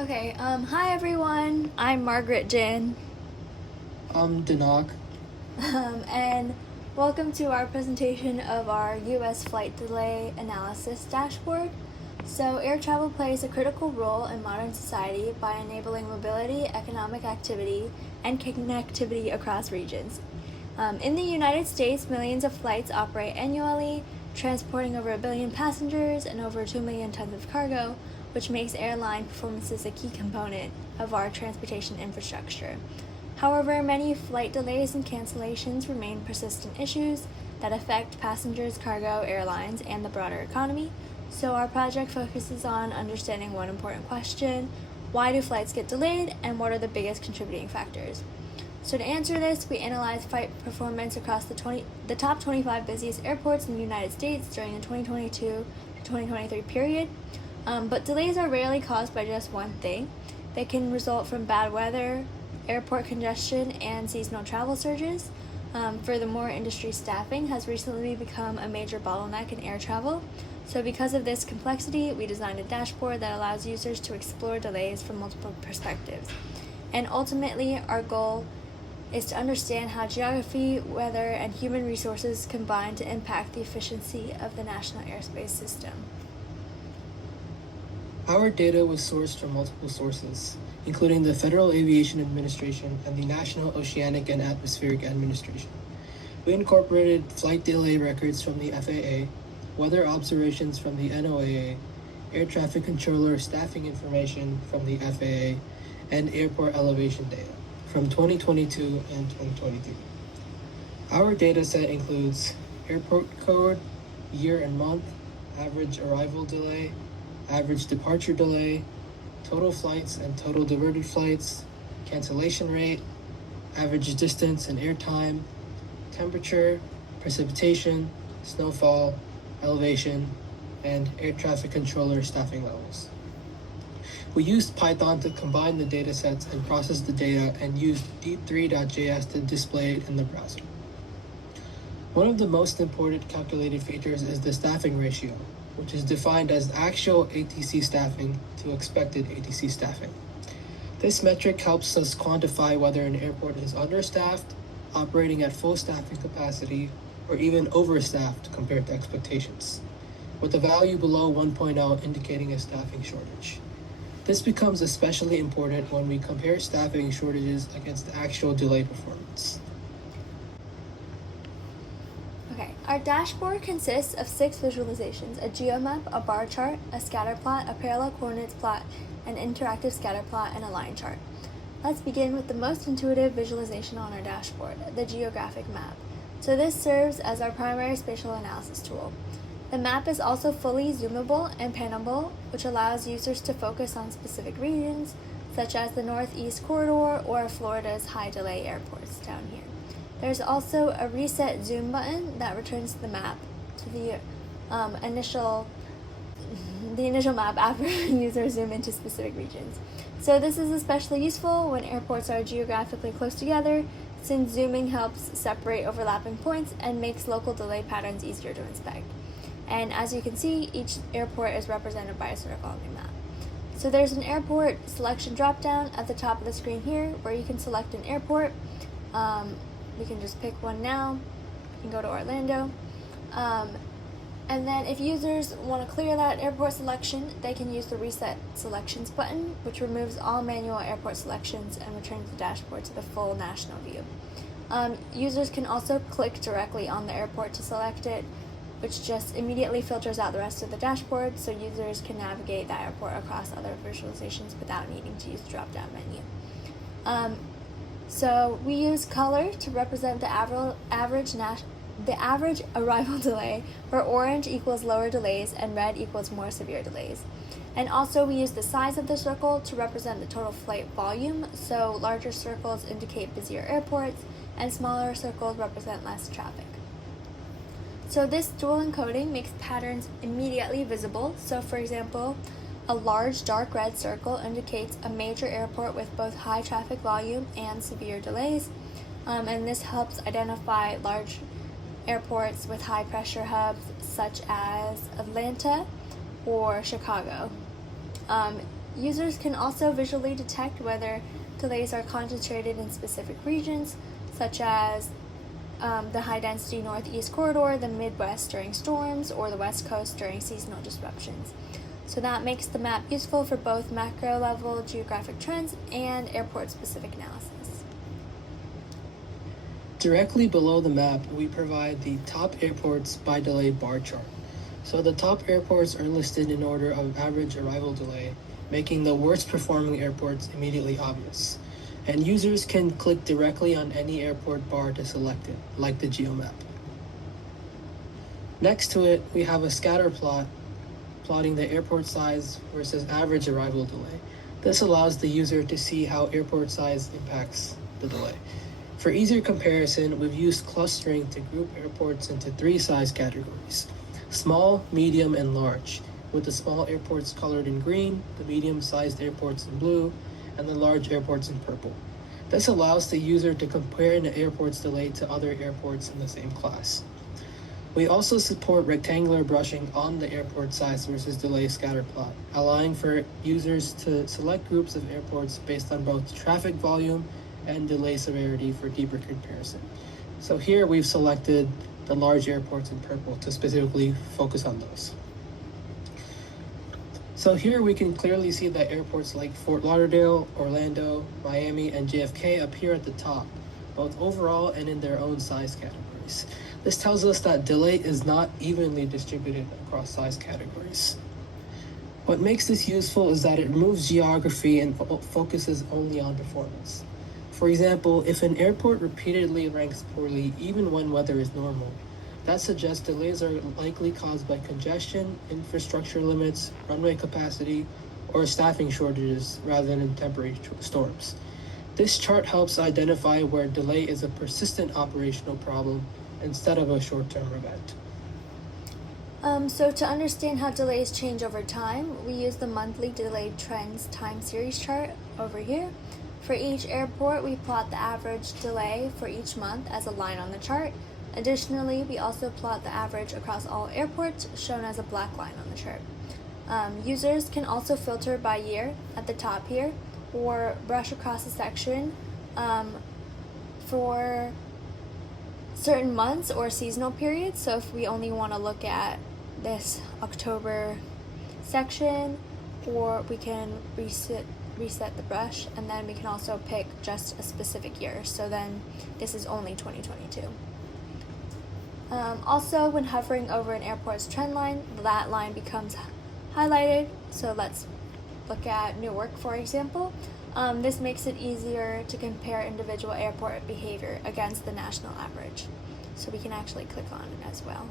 Hi everyone. I'm Margaret Jin, Dinog. and welcome to our presentation of our U.S. flight delay analysis dashboard. So, air travel plays a critical role in modern society by enabling mobility, economic activity, and connectivity across regions. In the United States, millions of flights operate annually, transporting over 1 billion passengers and over 2 million tons of cargo, which makes airline performances a key component of our transportation infrastructure. However, many flight delays and cancellations remain persistent issues that affect passengers, cargo, airlines, and the broader economy. So our project focuses on understanding one important question: why do flights get delayed, and what are the biggest contributing factors? So to answer this, we analyzed flight performance across the top 25 busiest airports in the United States during the 2022 to 2023 period. But delays are rarely caused by just one thing. They can result from bad weather, airport congestion, and seasonal travel surges. Furthermore, industry staffing has recently become a major bottleneck in air travel. So because of this complexity, we designed a dashboard that allows users to explore delays from multiple perspectives. And ultimately, our goal is to understand how geography, weather, and human resources combine to impact the efficiency of the national airspace system. Our data was sourced from multiple sources, including the Federal Aviation Administration and the National Oceanic and Atmospheric Administration. We incorporated flight delay records from the FAA, weather observations from the NOAA, air traffic controller staffing information from the FAA, and airport elevation data from 2022 and 2023. Our data set includes airport code, year and month, average arrival delay, average departure delay, total flights and total diverted flights, cancellation rate, average distance and air time, temperature, precipitation, snowfall, elevation, and air traffic controller staffing levels. We used Python to combine the data sets and process the data, and used deep3.js to display it in the browser. One of the most important calculated features is the staffing ratio, which is defined as actual ATC staffing to expected ATC staffing. This metric helps us quantify whether an airport is understaffed, operating at full staffing capacity, or even overstaffed compared to expectations, with the value below 1.0 indicating a staffing shortage. This becomes especially important when we compare staffing shortages against actual delay performance. Okay, our dashboard consists of 6 visualizations: a geomap, a bar chart, a scatter plot, a parallel coordinates plot, an interactive scatter plot, and a line chart. Let's begin with the most intuitive visualization on our dashboard, the geographic map. So this serves as our primary spatial analysis tool. The map is also fully zoomable and panable, which allows users to focus on specific regions, such as the Northeast Corridor or Florida's high delay airports down here. There's also a reset zoom button that returns the map to the initial map after users zoom into specific regions. So this is especially useful when airports are geographically close together, since zooming helps separate overlapping points and makes local delay patterns easier to inspect. And as you can see, each airport is represented by a circle on the map. So there's an airport selection drop-down at the top of the screen here, where you can select an airport. We can just pick one now. You can go to Orlando. And then if users want to clear that airport selection, they can use the Reset Selections button, which removes all manual airport selections and returns the dashboard to the full national view. Users can also click directly on the airport to select it, which just immediately filters out the rest of the dashboard, so users can navigate that airport across other visualizations without needing to use the drop-down menu. So we use color to represent the average arrival delay, where orange equals lower delays and red equals more severe delays. And also we use the size of the circle to represent the total flight volume, so larger circles indicate busier airports and smaller circles represent less traffic. So this dual encoding makes patterns immediately visible. So for example, a large dark red circle indicates a major airport with both high traffic volume and severe delays, and this helps identify large airports with high pressure hubs such as Atlanta or Chicago. Users can also visually detect whether delays are concentrated in specific regions, such as the high-density Northeast corridor, the Midwest during storms, or the West Coast during seasonal disruptions. So that makes the map useful for both macro-level geographic trends and airport-specific analysis. Directly below the map, we provide the top airports by delay bar chart. So the top airports are listed in order of average arrival delay, making the worst performing airports immediately obvious. And users can click directly on any airport bar to select it, like the geomap. Next to it, we have a scatter plot plotting the airport size versus average arrival delay. This allows the user to see how airport size impacts the delay. For easier comparison, we've used clustering to group airports into 3 size categories: small, medium, and large, with the small airports colored in green, the medium-sized airports in blue, and the large airports in purple. This allows the user to compare an airport's delay to other airports in the same class. We also support rectangular brushing on the airport size versus delay scatter plot, allowing for users to select groups of airports based on both traffic volume and delay severity for deeper comparison. So here we've selected the large airports in purple to specifically focus on those. So here we can clearly see that airports like Fort Lauderdale, Orlando, Miami, and JFK appear at the top, both overall and in their own size categories. This tells us that delay is not evenly distributed across size categories. What makes this useful is that it removes geography and focuses only on performance. For example, if an airport repeatedly ranks poorly even when weather is normal, that suggests delays are likely caused by congestion, infrastructure limits, runway capacity, or staffing shortages rather than temporary storms. This chart helps identify where delay is a persistent operational problem instead of a short-term event. So to understand how delays change over time, we use the monthly delayed trends time series chart over here. For each airport, we plot the average delay for each month as a line on the chart. Additionally, we also plot the average across all airports, shown as a black line on the chart. Users can also filter by year at the top here, or brush across a section for certain months or seasonal periods. So if we only want to look at this October section, or we can reset the brush, and then we can also pick just a specific year. So then this is only 2022. Also, when hovering over an airport's trend line, that line becomes highlighted. So let's look at Newark, for example. This makes it easier to compare individual airport behavior against the national average. So we can actually click on it as well.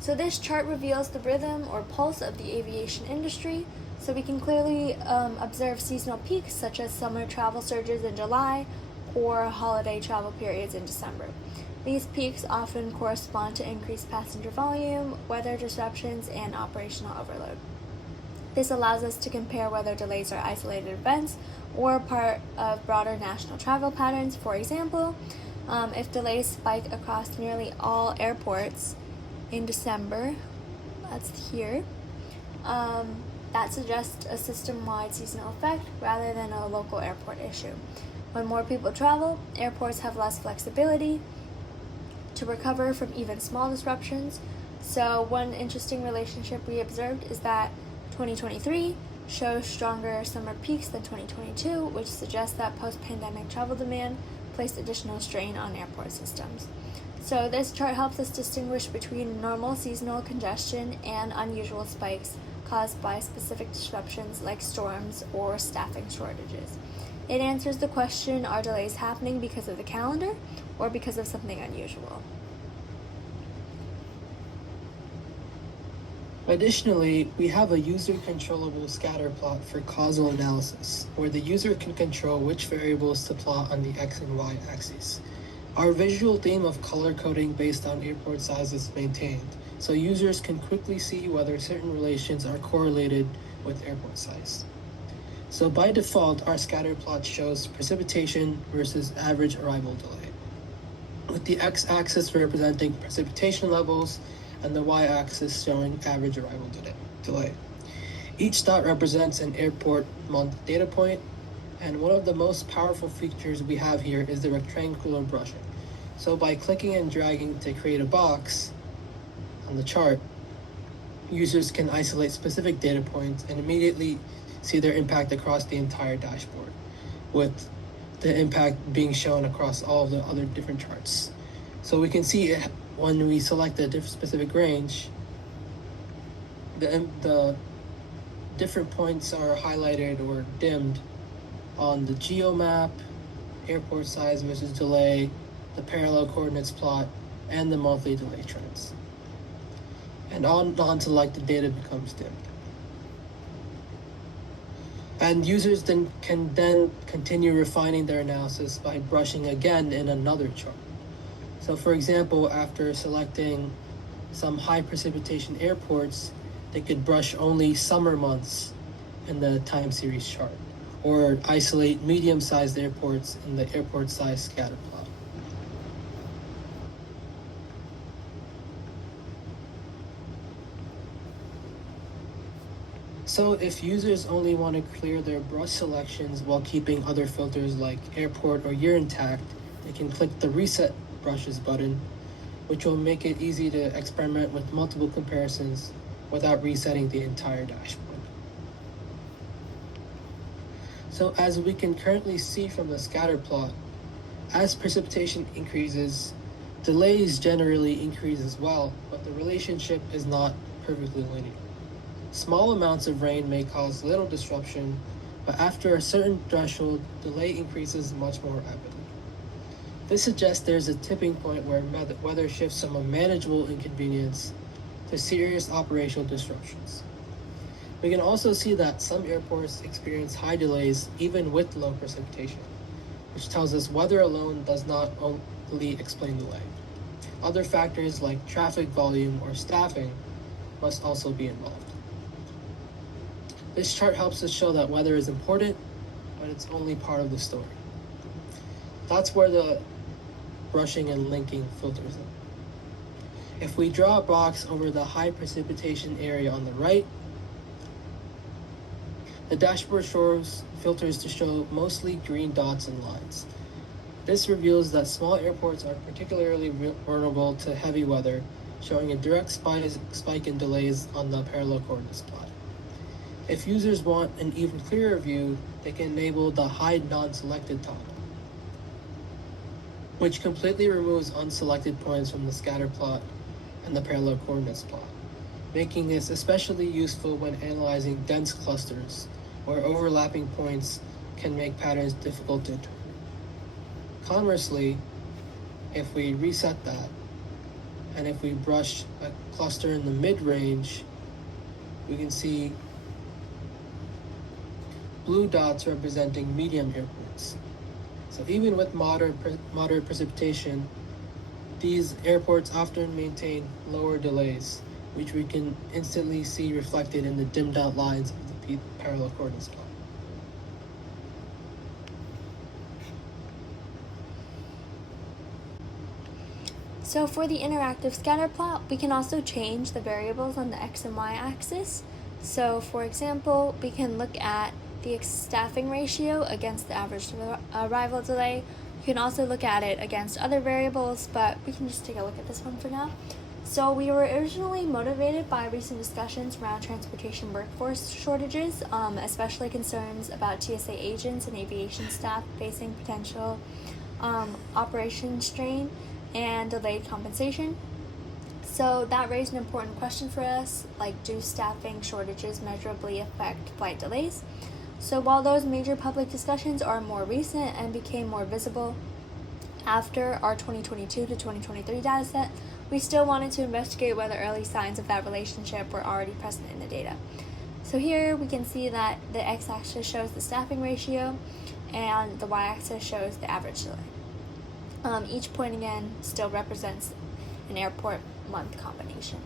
So this chart reveals the rhythm or pulse of the aviation industry. So we can clearly observe seasonal peaks such as summer travel surges in July or holiday travel periods in December. These peaks often correspond to increased passenger volume, weather disruptions, and operational overload. This allows us to compare whether delays are isolated events or part of broader national travel patterns. For example, if delays spike across nearly all airports in December, that's here, that suggests a system-wide seasonal effect rather than a local airport issue. When more people travel, airports have less flexibility to recover from even small disruptions. So one interesting relationship we observed is that 2023 shows stronger summer peaks than 2022, which suggests that post-pandemic travel demand placed additional strain on airport systems. So this chart helps us distinguish between normal seasonal congestion and unusual spikes caused by specific disruptions like storms or staffing shortages. It answers the question, are delays happening because of the calendar or because of something unusual? Additionally, we have a user-controllable scatter plot for causal analysis, where the user can control which variables to plot on the X and Y axes. Our visual theme of color coding based on airport size is maintained, so users can quickly see whether certain relations are correlated with airport size. So by default, our scatter plot shows precipitation versus average arrival delay, with the x-axis representing precipitation levels and the y-axis showing average arrival delay. Each dot represents an airport month data point, and one of the most powerful features we have here is the rectangular brushing. So by clicking and dragging to create a box on the chart, users can isolate specific data points and immediately see their impact across the entire dashboard, with the impact being shown across all of the other different charts. So we can see it when we select a specific range, the different points are highlighted or dimmed on the geomap, airport size versus delay, the parallel coordinates plot, and the monthly delay trends. And on non-selected data becomes dimmed. And users can continue refining their analysis by brushing again in another chart. So for example, after selecting some high precipitation airports, they could brush only summer months in the time series chart, or isolate medium-sized airports in the airport size scatter plot. So if users only want to clear their brush selections while keeping other filters like airport or year intact, they can click the Reset Brushes button, which will make it easy to experiment with multiple comparisons without resetting the entire dashboard. So as we can currently see from the scatter plot, as precipitation increases, delays generally increase as well, but the relationship is not perfectly linear. Small amounts of rain may cause little disruption, but after a certain threshold, delay increases much more rapidly. This suggests there's a tipping point where weather shifts from a manageable inconvenience to serious operational disruptions. We can also see that some airports experience high delays even with low precipitation, which tells us weather alone does not only explain delay. Other factors like traffic volume or staffing must also be involved. This chart helps us show that weather is important, but it's only part of the story. That's where the brushing and linking filters in. If we draw a box over the high precipitation area on the right, the dashboard shows filters to show mostly green dots and lines. This reveals that small airports are particularly vulnerable to heavy weather, showing a direct spike in delays on the parallel coordinates plot. If users want an even clearer view, they can enable the Hide Non-Selected toggle, which completely removes unselected points from the scatter plot and the parallel coordinates plot, making this especially useful when analyzing dense clusters, where overlapping points can make patterns difficult to interpret. Conversely, if we reset that, and if we brush a cluster in the mid-range, we can see blue dots representing medium airports. So even with moderate precipitation, these airports often maintain lower delays, which we can instantly see reflected in the dimmed out lines of the parallel coordinates plot. So for the interactive scatter plot, we can also change the variables on the x and y axis. So for example, we can look at the staffing ratio against the average arrival delay. You can also look at it against other variables, but we can just take a look at this one for now. So we were originally motivated by recent discussions around transportation workforce shortages, especially concerns about TSA agents and aviation staff facing potential operation strain and delayed compensation. So that raised an important question for us, like, do staffing shortages measurably affect flight delays? So while those major public discussions are more recent and became more visible after our 2022 to 2023 dataset, we still wanted to investigate whether early signs of that relationship were already present in the data. So here we can see that the x-axis shows the staffing ratio and the y-axis shows the average delay. Each point again still represents an airport month combination.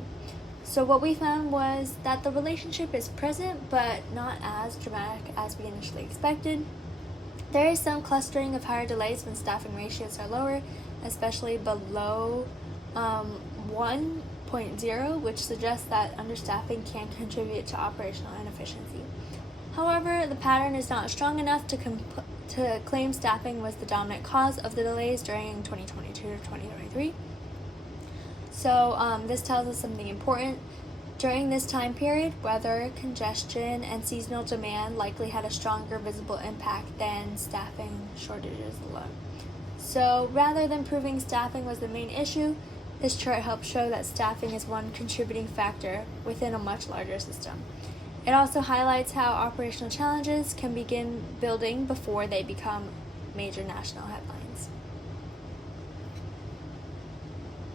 So what we found was that the relationship is present, but not as dramatic as we initially expected. There is some clustering of higher delays when staffing ratios are lower, especially below 1 0.0, which suggests that understaffing can contribute to operational inefficiency. However, the pattern is not strong enough to claim staffing was the dominant cause of the delays during 2022 to 2023. So this tells us something important. During this time period, weather, congestion, and seasonal demand likely had a stronger visible impact than staffing shortages alone. So rather than proving staffing was the main issue, this chart helps show that staffing is one contributing factor within a much larger system. It also highlights how operational challenges can begin building before they become major national headlines.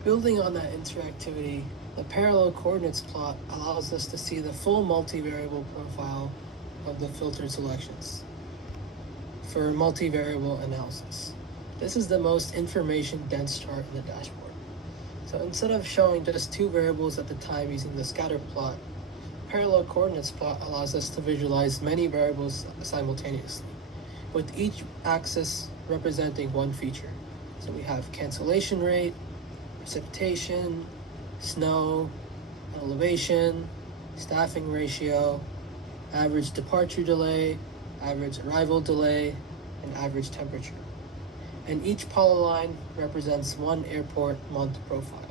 Building on that interactivity, the parallel coordinates plot allows us to see the full multivariable profile of the filtered selections for multivariable analysis. This is the most information-dense chart in the dashboard. So instead of showing just two variables at the time using the scatter plot, parallel coordinates plot allows us to visualize many variables simultaneously, with each axis representing one feature. So we have cancellation rate, precipitation, snow, elevation, staffing ratio, average departure delay, average arrival delay, and average temperature. And each polyline represents one airport month profile.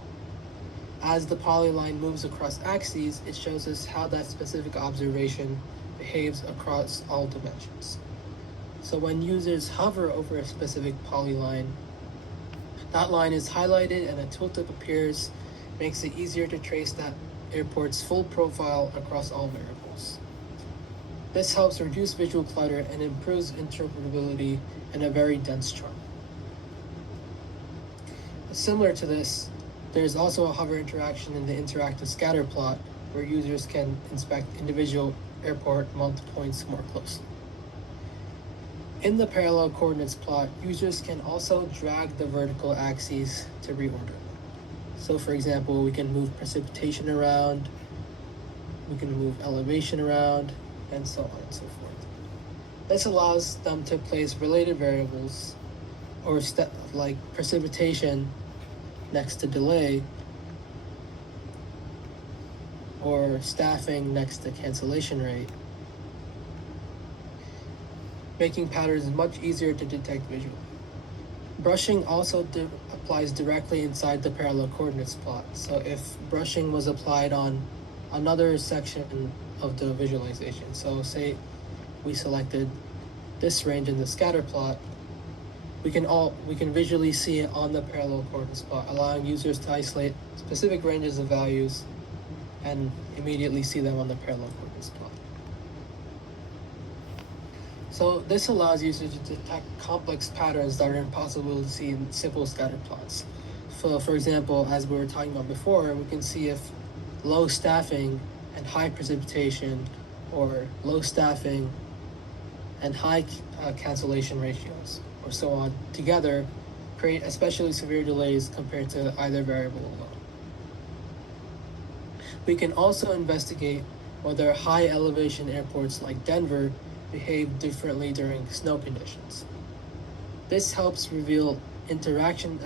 As the polyline moves across axes, it shows us how that specific observation behaves across all dimensions. So when users hover over a specific polyline, that line is highlighted and a tooltip appears, makes it easier to trace that airport's full profile across all variables. This helps reduce visual clutter and improves interpretability in a very dense chart. Similar to this, there's also a hover interaction in the interactive scatter plot where users can inspect individual airport month points more closely. In the parallel coordinates plot, users can also drag the vertical axes to reorder. So for example, we can move precipitation around, we can move elevation around, and so on and so forth. This allows them to place related variables or like precipitation next to delay, or staffing next to cancellation rate, making patterns much easier to detect visually. Brushing also applies directly inside the parallel coordinates plot. So if brushing was applied on another section of the visualization, so say we selected this range in the scatter plot, we can visually see it on the parallel coordinates plot, allowing users to isolate specific ranges of values and immediately see them on the parallel coordinates plot. So this allows users to detect complex patterns that are impossible to see in simple scatter plots. So for example, as we were talking about before, we can see if low staffing and high precipitation, or low staffing and high cancellation ratios, or so on, together create especially severe delays compared to either variable alone. We can also investigate whether high elevation airports like Denver behave differently during snow conditions. This helps reveal interaction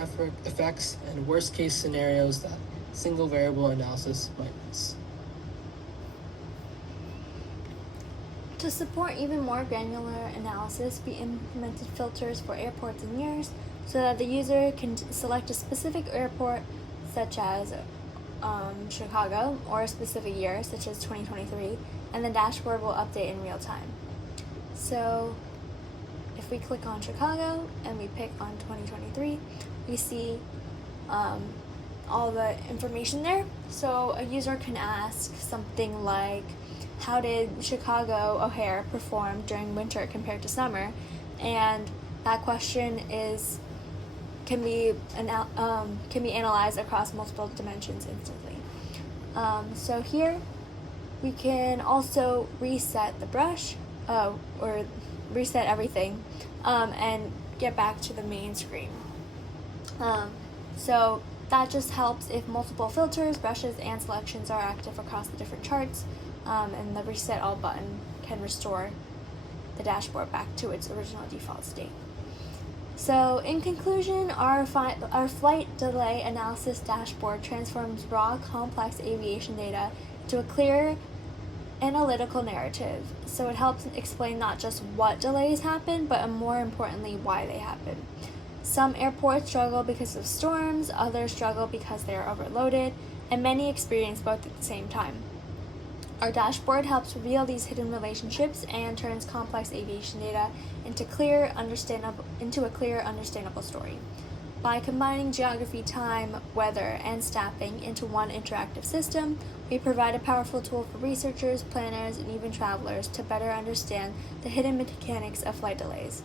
effects and worst case scenarios that single variable analysis might miss. To support even more granular analysis, we implemented filters for airports and years so that the user can select a specific airport, such as Chicago, or a specific year, such as 2023, and the dashboard will update in real time. So if we click on Chicago and we pick on 2023, we see all the information there. So a user can ask something like, how did Chicago O'Hare perform during winter compared to summer? And that question can be analyzed across multiple dimensions instantly. So here we can also reset the brush, or reset everything, and get back to the main screen. So that just helps if multiple filters, brushes, and selections are active across the different charts, and the reset all button can restore the dashboard back to its original default state. So, in conclusion, our flight delay analysis dashboard transforms raw, complex aviation data into a clear, analytical narrative. So, it helps explain not just what delays happen, but more importantly, why they happen. Some airports struggle because of storms, others struggle because they are overloaded, and many experience both at the same time. Our dashboard helps reveal these hidden relationships and turns complex aviation data into a clear, understandable story. By combining geography, time, weather, and staffing into one interactive system, we provide a powerful tool for researchers, planners, and even travelers to better understand the hidden mechanics of flight delays.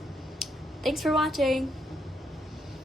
Thanks for watching!